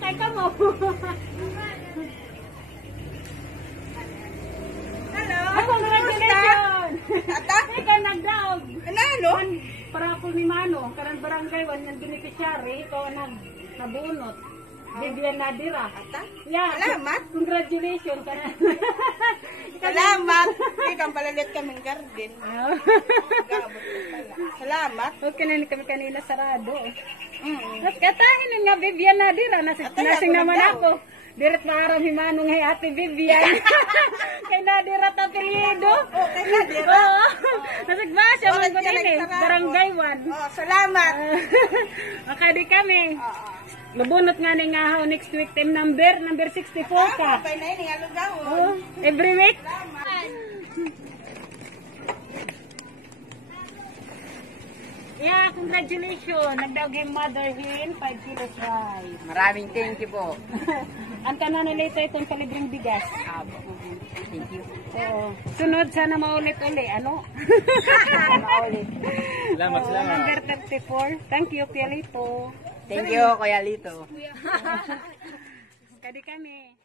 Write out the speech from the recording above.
kay ka mo. Hello. Congratulations! Ata? Ikaw nagdaog. Ano? Para ako ni Mano, karang barangay, one ng beneficiary, ikaw ang nabunot. Vivian Nadira. Ata? Yeah. Salamat. Congratulations. Salamat. Ikaw palalit kaming garden. Salamat. Okay na kami kanina sarado. At katahin nga Vivian Nadira. Nasing naman ako. Diret na araw ni Manong hay Ate Vivian. Kay Nadira Tapiliedo. Okay na, Dira. Nasagba siya mga ganyan eh. Barangay 1. Oh, salamat. Okay, di kami. Lubunot nga ni nga next week team number 64 ka. Okay na yun, alugaw. Oh, every week. Yeah, congratulations. Nagdaog yung mother hen, 5 kilos rice. Maraming thank you po. Ang tanan na later itong palibreng bigas. Thank you. Oo. Sunod sana maulit-uli. Ano? Maulit. Salamat, salamat. Number 34. Thank you, Pialito. Thank you, Kuya Lito. Kadi kami.